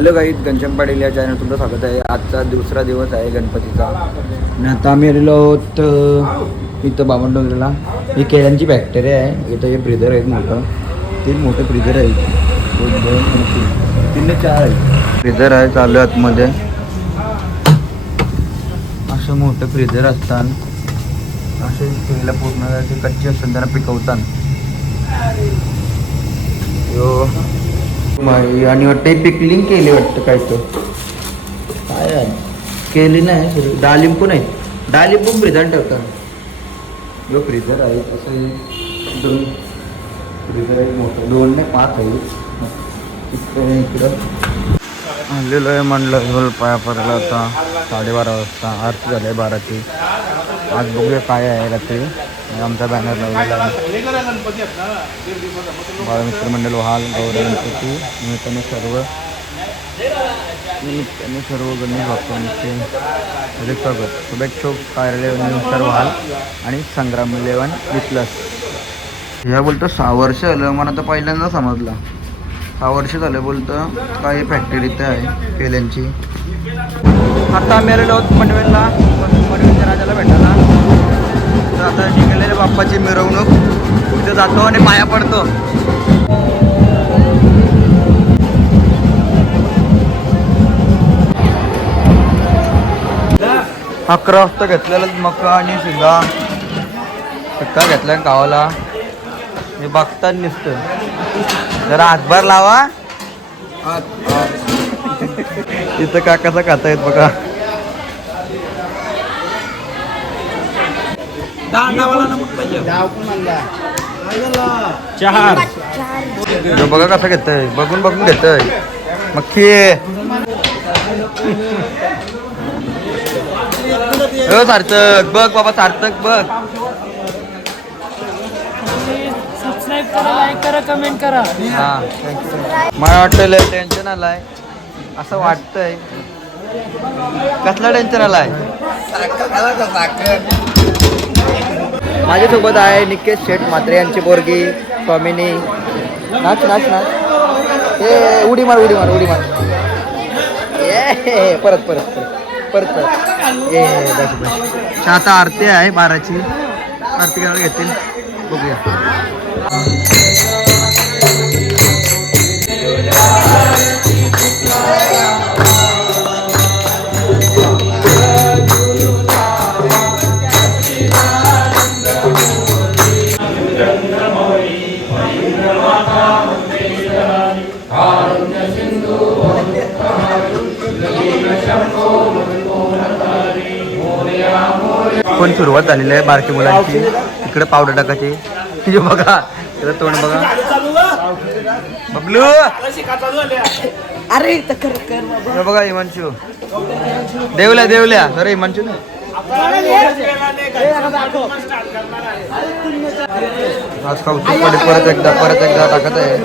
Hello गाईत घनश्याम पाटील या channel तुमचं स्वागत आहे. आजचा दुसरा दिवस आहे गणपतीचा. आणि आता आम्ही आलेलो आहोत इथं इथं बामणडोंगरीला ही केळ्यांची फॅक्टरी आहे. इथं हे ब्रिदर आहेत मोठं. तीन मोठे ब्रिदर आहेत. तीन चार आहेत. फ्रीझर आहे चालू आतमध्ये. असं मोठं फ्रीझर असतात. असे केळीला पूर्ण ते कच्चे असतात त्यांना पिकवतात. माई. आणि वाटतं पिकलिंग केली वाटतं काय तर. काय आहे? केली नाही सर. डाळिंब पण आहे डाळिंब पण फ्रीजर ठेवतात जो फ्रीजर आहे असं हे दोन फ्रीजर आहे मोठं. दोन नाही पाच आहे. इकडं इकडं. आलेलो आहे म्हणलं झोल पाया पडला आता. साडेबारा वाजता. आरती झाली आहे बाराची. आज बघूया काय आहे रात्री. आमचा बॅनर लावलेला आहे. बाळमित्र मंडळ वहाल गौरव गणपती. निमित्ताने सर्व निमित्ताने सर्व गणेश भक्तांचे हार्दिक स्वागत. शुभेच्छुक कार्यालय निमित्तर व्हाल आणि संग्राम इलेवन विप्लस. ह्या बोलतं सहा वर्ष झालं मला तर पहिल्यांदा समजला. सहा वर्ष झालं बोलतं काही फॅक्टरी इथे आहे पेल्यांची. आता आम्ही आलेलो आहोत पनवेलला पनवेलच्या राजाला भेटायला. तर आता निघालेल्या बाप्पाची मिरवणूक. तिथे जातो आणि पाया पडतो. अकरा वाजता घेतलेला मका आणि शिंगा. सकाळ घेतला गावाला. हे बघतात नुसतं जरा हातभार लावा. इथं काकाचा खाता येत बघा. जो बघा कसं घेतय. बघून बघून घेतय. मक्खी. हो सार्थक बघ बाबा सार्थक बघ. सबस्क्राईब करा लाईक करा कमेंट करा. हा. मला वाटतं टेन्शन आलाय. असं वाटतंय. कसला टेन्शन आलाय? माझ्यासोबत आहे निकेश शेठ म्हात्रे यांची पोरगी स्वामिनी. नाच नाच नाच. ए उडी मार उडी मार उडी मार. ए परत परत परत परत परत. ए बस बस. आता आरती आहे बाराची. आरती करायला घेतील. बघूया. सुरुवात झालेली आहे बारकी मुलांची. इकडे पावडर टाकायची. हे बघा. त्याचं तोंड बघा. बबलू! अरे हे बघा हिमांशू देवल्या देवल्या. सॉरी हिमांशू ना. आज परत एकदा परत एकदा टाकत आहे.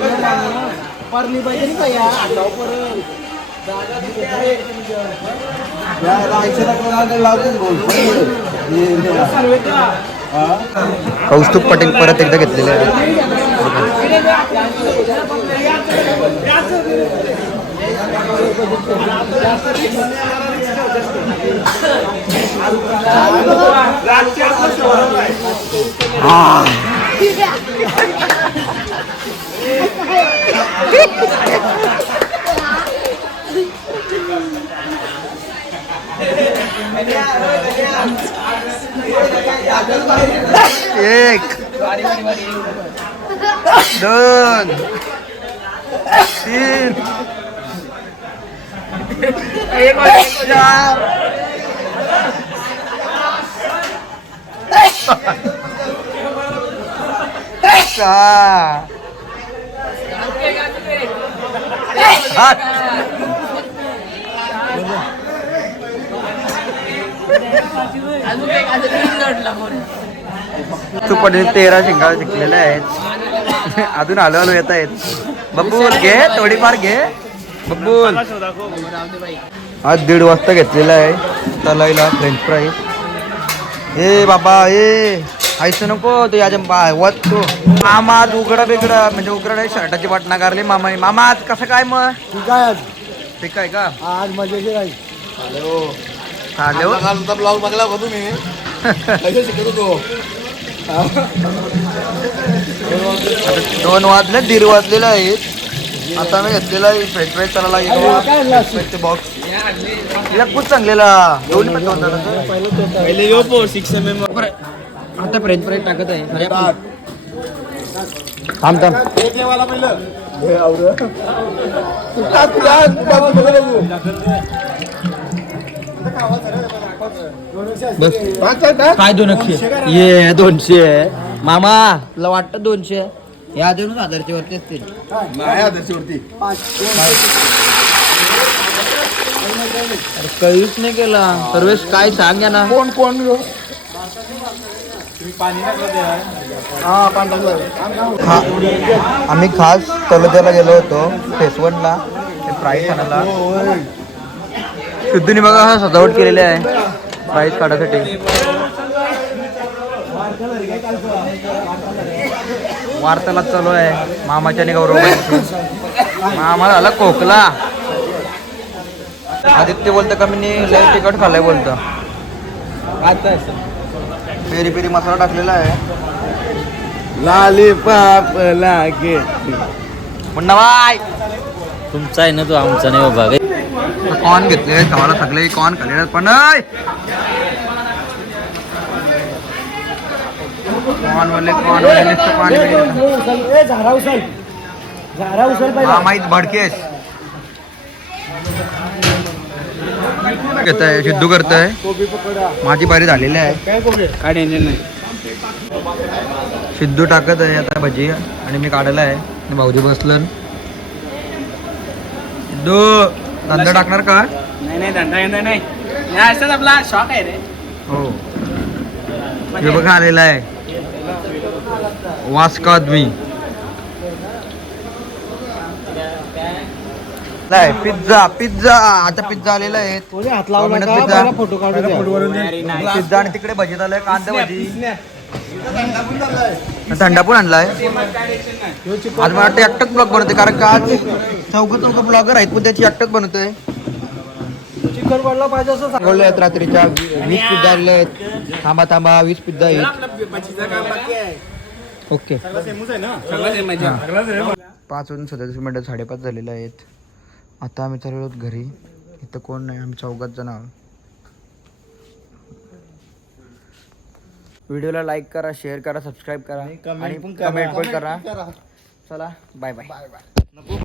कौस्तुभ पटेल परत एकदा घेतलेले आहे एक. दोन. तीन. चार सहा. सात तू पटेल तेरा शिंगा शिकलेले आहेत. अजून हळू हळू येत आहेत. बब्बूल घे थोडीफार घे. बब्बूल आज दीड वाजता घेतलेला आहे. तलाईला फ्रेंच फ्राईज ए बाबा ए ऐसं नको तू याच्या वत तू. मामा आज उघडा बिघडा म्हणजे उघडा नाही शर्टाची बटना काढली मामाने. मामा आज कसं काय मग? आहे ठीक आहे का? आज मजेशीर आहे. हो. कालचा ब्लॉग बघला का तुम्ही. शिकत होतो. दोन वाजले दीड वाजलेले आहेत. आता मी घेतलेला आहे फ्रेंच फ्राईज करायला गेलो बॉक्स तिला खूप चांगलेला. दोन होता. पहिले यो पो सिक्स एम एम आता फ्रेंच फ्राईज टाकत आहे. थांब थांब. पहिलं. बस. काय दोनशे ये दोनशे. मामा तुला वाटतं दोनशे? या दोन हजारच्या वरती असतील अरे कळीच नाही केला. सर्वेश काय सांग ना कोण कोण? हा आम्ही खास तलोद्याला गेलो होतो फेस वनला प्राईस आणायला. सिद्धूने बघा हा सजावट केलेली आहे. प्राईस काढायसाठी वार्तालाप चालू आहे मामाच्या आणि गौरव मामा झाला खोकला. आदित्य बोलतं का मी लय तिखट खाल्लंय बोलतं. पेरी पेरी मसाला टाकलेला आहे. लालीपाप लागे. मुन्ना बाय. तुमचा आहे ना तो आमचा नाही बाबा. कॉर्न घेतले खावायला सगळे कॉर्न खाल्ले पण वाले वाले हा माहीत भडकेस घेत आहे सिद्धू करतोय. माझी बारी झालेली आहे. काय टेन्शन नाही. सिद्धू टाकत आहे आता भजी आणि मी काढायला आहे. आणि भाऊजी बसलं सिद्धू! धंदा टाकणार का? नाही नाही धंदा येणार नाही. नाही असंच आपला शॉक आहे रे. हो. हे बघा आलेला आहे. वास्का आदमी नाही पिझ्झा पिझ्झा आता पिझ्झा आलेला आहे. हात पहिला फोटो काढू पिझ्झा आणि तिकडे भजी आलाय कांदा भजी. थंडा पण आणलाय. आज मला वाटतं एकटाच ब्लॉग बनवते कारण का आज चौघ चौघ ब्लॉगर आहेत पण त्याची एकटाच बनवतोय. चिकन पाहिजे असं सांग. बोलले आहेत रात्रीच्या वीस पिझ्झा आलेले आहेत थांबा थांबा वीस पिझ्झा आहेत. ओके. पाच वाजून सदतीस मिनटं साडेपाच झालेले आहेत. आता आम्ही चाललो आहोत घरी. इथं कोण नाही आम्ही चौघात जण आहोत. व्हिडिओला लाईक करा शेअर करा सबस्क्राईब करा आणि कमेंट पण करा. चला बाय बाय